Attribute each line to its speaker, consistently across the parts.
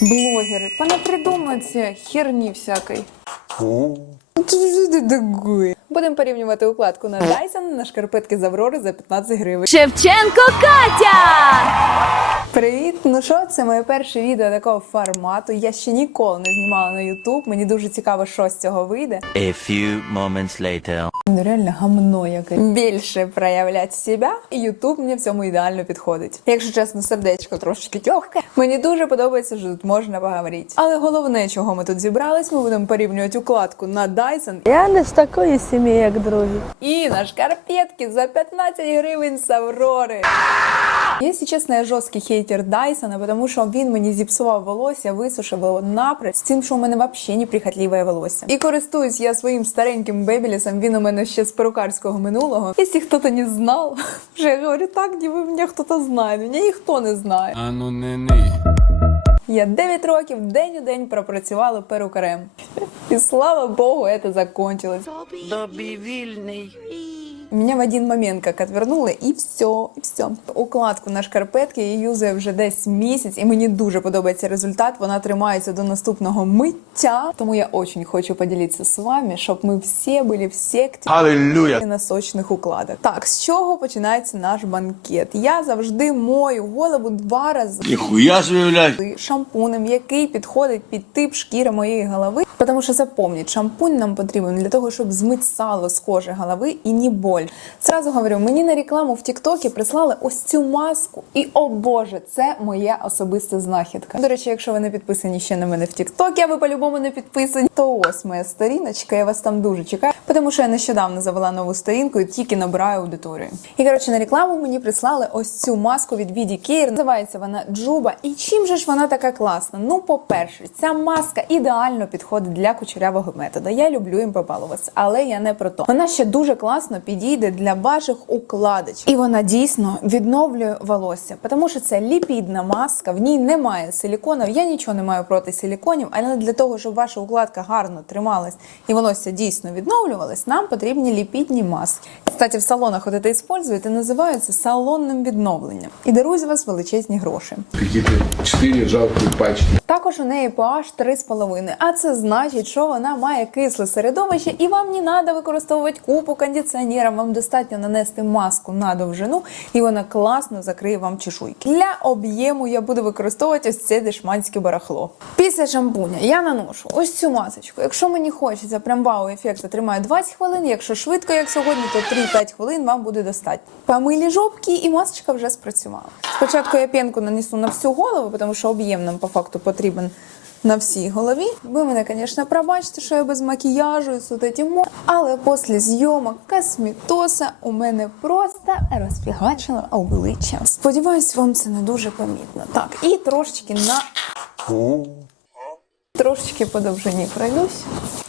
Speaker 1: Блогери, понапридумуються херні всякої. Будемо порівнювати укладку на Dyson на шкарпетки з Аврори за 15 гривень.
Speaker 2: Шевченко Катя!
Speaker 1: Привіт! Ну що, це моє перше відео такого формату. Я ще ніколи не знімала на YouTube. Мені дуже цікаво, що з цього вийде.
Speaker 3: A few moments later.
Speaker 1: Ну реально гамно яке. Більше проявляти себе, і Ютуб мені в цьому ідеально підходить. Якщо чесно, сердечко трошки тьохке. Мені дуже подобається, що тут можна поговорити. Але головне, чого ми тут зібрались, ми будемо порівнювати укладку на Dyson
Speaker 2: Я не з такої сім'ї, як другі.
Speaker 1: і на шкарпетки за 15 гривень з Аврори. Якщо чесно, я жорсткий хейтер Дайсона, тому що він мені зіпсував волосся, висушив його напрямк з тим, що у мене взагалі неприхотливе волосся. І користуюсь я своїм стареньким бебілісом, він у мене ще з перукарського минулого. Якщо хтось не знав, вже я говорю, так, ніби мене хтось знає, мене ніхто не знає.
Speaker 4: А ну не ний.
Speaker 1: Я 9 років день у день пропрацювала перукарем. І слава Богу, це закончилось.
Speaker 3: Добі вільний.
Speaker 1: Меня в один момент как отвернуло, і все, і все. Укладку на шкарпетки я юзаю вже десь місяць, і мені дуже подобається результат. Вона тримається до наступного миття. Тому я очень хочу поділитися з вами, щоб ми всі були в секті
Speaker 4: Аллилуйя.
Speaker 1: на сочних укладах. Так, з чого починається наш банкет? Я завжди мою голову два рази
Speaker 4: Ніхуя блядь.
Speaker 1: шампунем, який підходить під тип шкіри моєї голови. Тому що запомніть, шампунь нам потрібен для того, щоб змити сало з кожи голови і не боль. Сразу говорю, мені на рекламу в Тіктокі прислали ось цю маску. І о Боже, це моя особиста знахідка. До речі, якщо ви не підписані ще на мене в Тіктокі, а ви по-любому не підписані, то ось моя сторіночка. Я вас там дуже чекаю, тому що я нещодавно завела нову сторінку і тільки набираю аудиторію. І коротше, на рекламу мені прислали ось цю маску від VD Care. Називається вона Джуба. І чим же ж вона така класна? Ну, по-перше, ця маска ідеально підходить для кучерявого методу. Я люблю їм побалуватися, але я не про то. Вона ще дуже класно підійде для ваших укладочок. І вона дійсно відновлює волосся, тому що це ліпідна маска, в ній немає силіконів. Я нічого не маю проти силіконів, але для того, щоб ваша укладка гарно трималась і волосся дійсно відновлювалось, нам потрібні ліпідні маски. Кстати, в салонах от це і називаються салонним відновленням. І дарують з вас величезні гроші.
Speaker 5: какие-то четыре жалкие пачки.
Speaker 1: Також у неї pH 3,5, а це значить, що вона має кисле середовище, і вам не треба використовувати купу кондиціонера. Вам достатньо нанести маску на довжину, і вона класно закриє вам чешуйки. Для об'єму я буду використовувати ось це дешманське барахло. Після шампуня я наношу ось цю масочку. Якщо мені хочеться прям вау ефект, тримаю 20 хвилин. Якщо швидко, як сьогодні, то 3-5 хвилин вам буде достатньо. Помилі жопки, і масочка вже спрацювала. Спочатку я пінку нанесу на всю голову, тому що об'єм нам по факту потрібен на всій голові. Ви мене, звісно, пробачте, що я без макіяжу і сюди але після зйомок космітоса у мене просто розфігачило обличчя. Сподіваюсь, вам це не дуже помітно. Так, і трошечки на Трошечки по довжині пройдусь.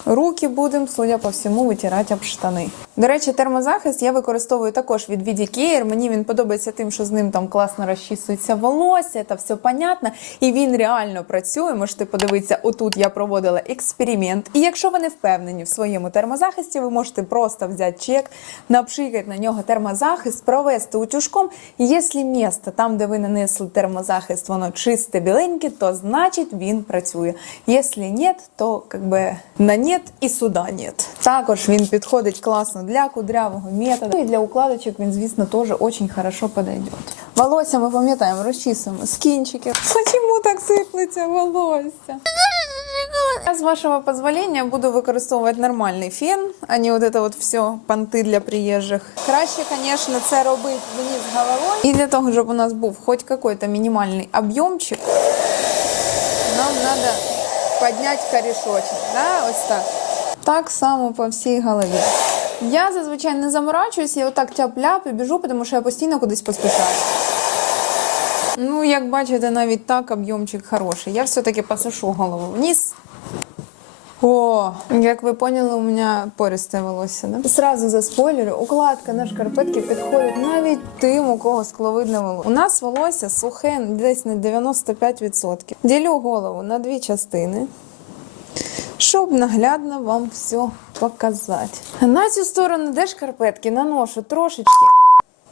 Speaker 1: Руки будемо, судя по всьому, витирати об штани. До речі, термозахист я використовую також від VD Care. Мені він подобається тим, що з ним там класно розчісується волосся, та все понятно. І він реально працює. Можете подивитися, отут я проводила експеримент. І якщо ви не впевнені в своєму термозахисті, ви можете просто взяти чек, напшикати на нього термозахист, провести утюжком. І Якщо місце там, де ви нанесли термозахист, воно чисте, біленьке, то значить він працює. Якщо ні, то как би на нет і сюда нет. Також він підходить класно для кудрявого методу. І для укладочок він, звісно, теж дуже хорошо подойдет. Волосся ми пам'ятаємо, розчісуємо з кінчиків. Чому так сиплеться волосся? Я, з вашого дозволення, буду використовувати нормальний фен, а не вот это вот все понти для приїжджих. Краще, звісно, це робити вниз головою. І для того, щоб у нас був хоч якийсь мінімальний об'ємчик, нам треба підняти корішочок. Да? Ось так. Так само по всій голові. Я зазвичай не заморачуюсь, я отак тяп-ляп і біжу, тому що я постійно кудись поспішаю. Ну, як бачите, навіть так об'ємчик хороший. Я все-таки посушу голову вниз. О, як ви поняли, у мене пористе волосся, да? Сразу заспойлерю, укладка на шкарпетки підходить навіть тим, у кого скловидне волосся. У нас волосся сухе десь на 95%. Ділю голову на дві частини, щоб наглядно вам все показати. На цю сторону, де шкарпетки, наношу трошечки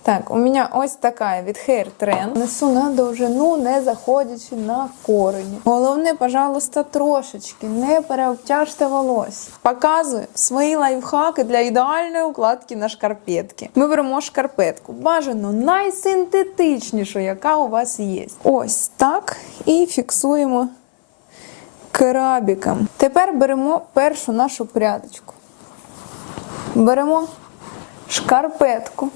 Speaker 1: Так, у мене ось така від Hair Trend. Несу на довжину, не заходячи на корені. Головне, пожалуйста, трошечки не переобтяжте волосся. Показую свої лайфхаки для ідеальної укладки на шкарпетки. Ми беремо шкарпетку. Бажано найсинтетичнішу, яка у вас є. Ось так. І фіксуємо крабіком. Тепер беремо першу нашу прядочку. Беремо шкарпетку.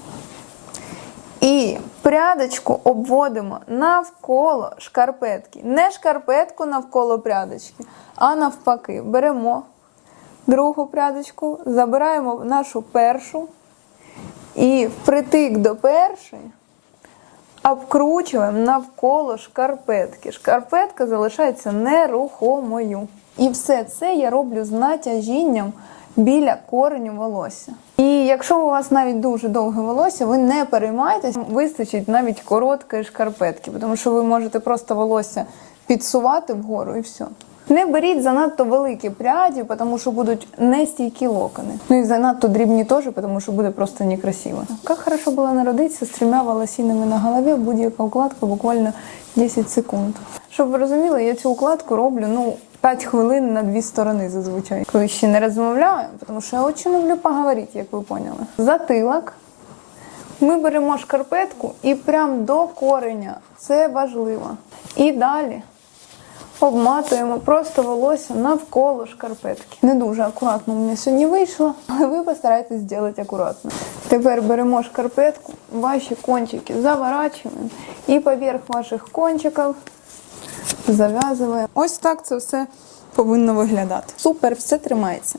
Speaker 1: І прядочку обводимо навколо шкарпетки. Не шкарпетку навколо прядочки, а навпаки. Беремо другу прядочку, забираємо нашу першу і впритик до першої обкручуємо навколо шкарпетки. Шкарпетка залишається нерухомою. І все це я роблю з натяжінням біля кореню волосся. Якщо у вас навіть дуже довге волосся, ви не переймайтесь, вистачить навіть короткої шкарпетки, тому що ви можете просто волосся підсувати вгору і все. Не беріть занадто великі пряді, тому що будуть нестійкі локони. Ну і занадто дрібні теж, тому що буде просто некрасиво. Як хорошо було народитися з трьома волосінами на голові, будь-яка укладка буквально 10 секунд. Щоб ви розуміли, я цю укладку роблю ну 5 хвилин на дві сторони зазвичай. Коли ще не розмовляю, тому що я дуже люблю поговорити, як ви поняли. Затилок. Ми беремо шкарпетку і прям до кореня. Це важливо. І далі обматуємо просто волосся навколо шкарпетки. Не дуже акуратно у мене сьогодні вийшло, але ви постарайтесь зробити акуратно. Тепер беремо шкарпетку, ваші кончики заворачуємо і поверх ваших кончиків зав'язуємо. Ось так це все повинно виглядати. Супер, все тримається.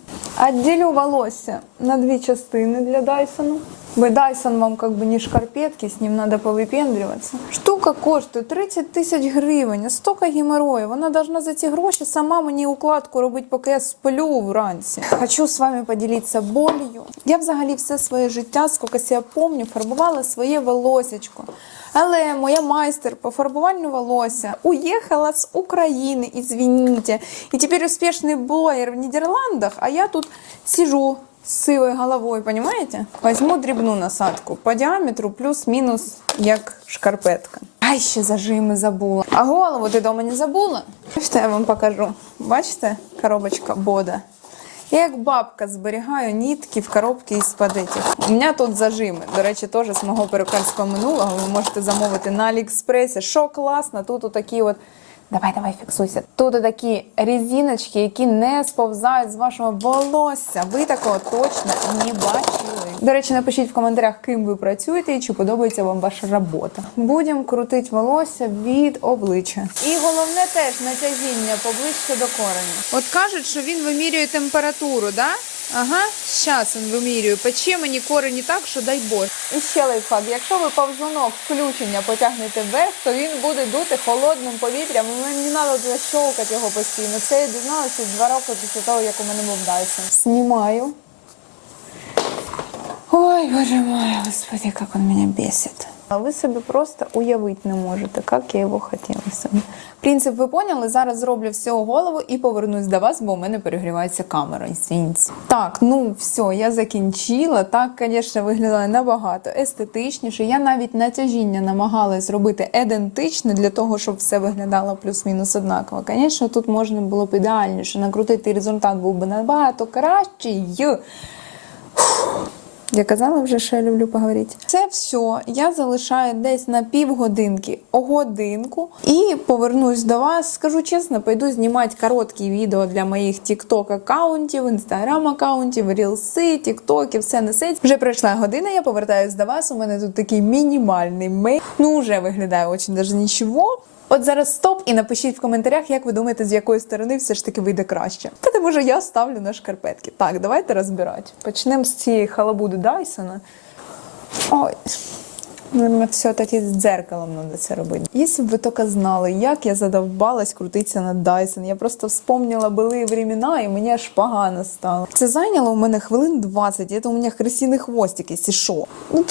Speaker 1: Отділю волосся на дві частини для Дайсону. Бо Дайсон вам как бы не шкарпетки, з ним треба повипендрюватися. Штука коштує 30 тисяч гривень, а стільки геморою. Вона должна за ці гроші сама мені укладку робити, поки я сплю вранці. Хочу з вами поділитися болью. Я взагалі все своє життя, скільки себе помню, фарбувала своє волосечко. Але моя майстер по фарбуванню волосся уїхала з України, извините. І тепер успішний блогер в Нідерландах, а я тут сижу з сивою головою, понимаете? Возьму дрібну насадку по діаметру плюс-мінус як шкарпетка. Ай, ще зажими забула. А голову ти дома не забула? Що я вам покажу? Бачите, коробочка Бода. Я як бабка зберігаю нітки в коробці із этих. У мене тут зажими. До речі, теж з мого перукарського минулого. Ви можете замовити на Аліекспресі. Що класно, тут отакі от. Давай, давай, фіксуйся. Тут такі резиночки, які не сповзають з вашого волосся. Ви такого точно не бачили. До речі, напишіть в коментарях, ким ви працюєте і чи подобається вам ваша робота. Будемо крутити волосся від обличчя. І головне теж натяжіння поближче до кореня. От кажуть, що він вимірює температуру, да? Ага, зараз він вимірює. Пече мені корені так, що дай Боже. І ще лайфхак. Якщо ви повзунок включення потягнете вверх, то він буде дути холодним повітрям. і Мені не треба защовкати його постійно. Це я дізналася два роки після того, як у мене був Dyson. Знімаю. Ой, боже мой, господи, як он мене бесит. А ви собі просто уявити не можете, як я його хотіла собі. Принцип ви поняли? Зараз зроблю всього голову і повернусь до вас, бо у мене перегрівається камера. Извините. Так, ну все, я закінчила. Так, звісно, виглядає набагато естетичніше. Я навіть натяжіння намагалась зробити ідентичне для того, щоб все виглядало плюс-мінус однаково. Звісно, тут можна було б ідеальніше накрутити, результат був би набагато кращий. Я казала вже, що я люблю поговорити. Це все я залишаю десь на півгодинки, годинку, і повернусь до вас. Скажу чесно, пойду знімати короткі відео для моїх TikTok аккаунтів, Instagram аккаунтів, рілси, тіктоки, все на сеть. Вже пройшла година, я повертаюсь до вас. У мене тут такий мінімальний мейк. Ну, вже виглядає очень даже нічого. От зараз стоп і напишіть в коментарях, як ви думаєте, з якої сторони все ж таки вийде краще. Та тому що я ставлю на шкарпетки. Так, давайте розбирати. Почнемо з цієї халабуди Дайсона. Ой, Наверное, все-таки з дзеркалом треба це робити. Якщо б ви тільки знали, як я задовбалась крутитися на Dyson. Я просто вспомнила були времена, і мені аж погано стало. Це зайняло у мене хвилин 20, і це у мене крисіний хвостик, якщо що. Ну.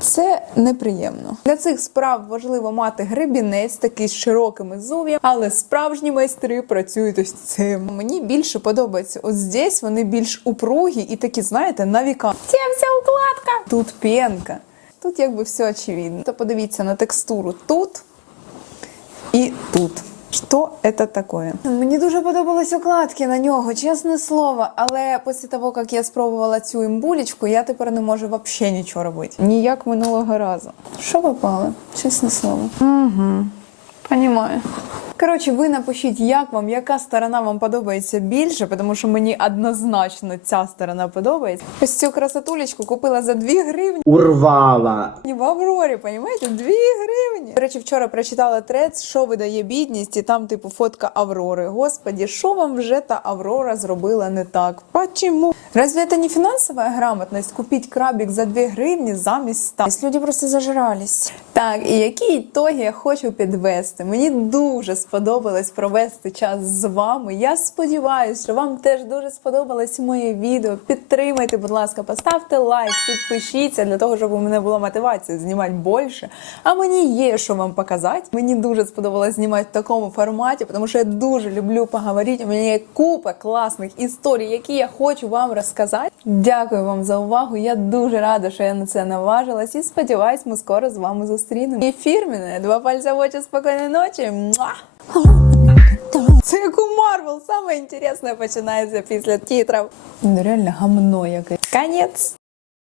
Speaker 1: Це неприємно. Для цих справ важливо мати гребінець такий з широкими зуб'ями, але справжні майстри працюють ось цим. Мені більше подобається. Ось здесь вони більш упругі і такі, знаєте, на віка. Це вся укладка. Тут пенка. Тут якби все очевидно. То подивіться на текстуру тут і тут. Що це таке? Мені дуже подобались укладки на нього, чесне слово. Але після того, як я спробувала цю імбулечку, я тепер не можу взагалі нічого робити. Ніяк минулого разу. Що попало? Чесне слово. Угу. Понімаю. Коротше, ви напишіть, як вам, яка сторона вам подобається більше, тому що мені однозначно ця сторона подобається. Ось цю красотулечку купила за 2 гривні.
Speaker 6: урвала.
Speaker 1: В Аврорі, понімаєте? 2 гривні. До речі, вчора прочитала трец, що видає бідність, і там, типу, фотка Аврори. Господі, що вам вже та Аврора зробила не так? Почему? Разве это не фінансова грамотність? Купіть крабик за 2 гривні замість 100? Ось Люди просто зажрались. Так, і які ітоги я хочу підвести? Мені дуже сподобалось провести час з вами. Я сподіваюся, що вам теж дуже сподобалось моє відео. Підтримайте, будь ласка, поставте лайк, підпишіться для того, щоб у мене була мотивація знімати більше. А мені є що вам показати. Мені дуже сподобалось знімати в такому форматі, тому що я дуже люблю поговорити. У мене є купа класних історій, які я хочу вам розказати. Дякую вам за увагу. Я дуже рада, що я на це наважилась, і сподіваюсь, ми скоро з вами зустрінемо. І фірміне, два пальця в очі, спокійної ночі. Це як у Марвел, саме інтересне починається після титрів. Ну реально гамно якесь. Конець.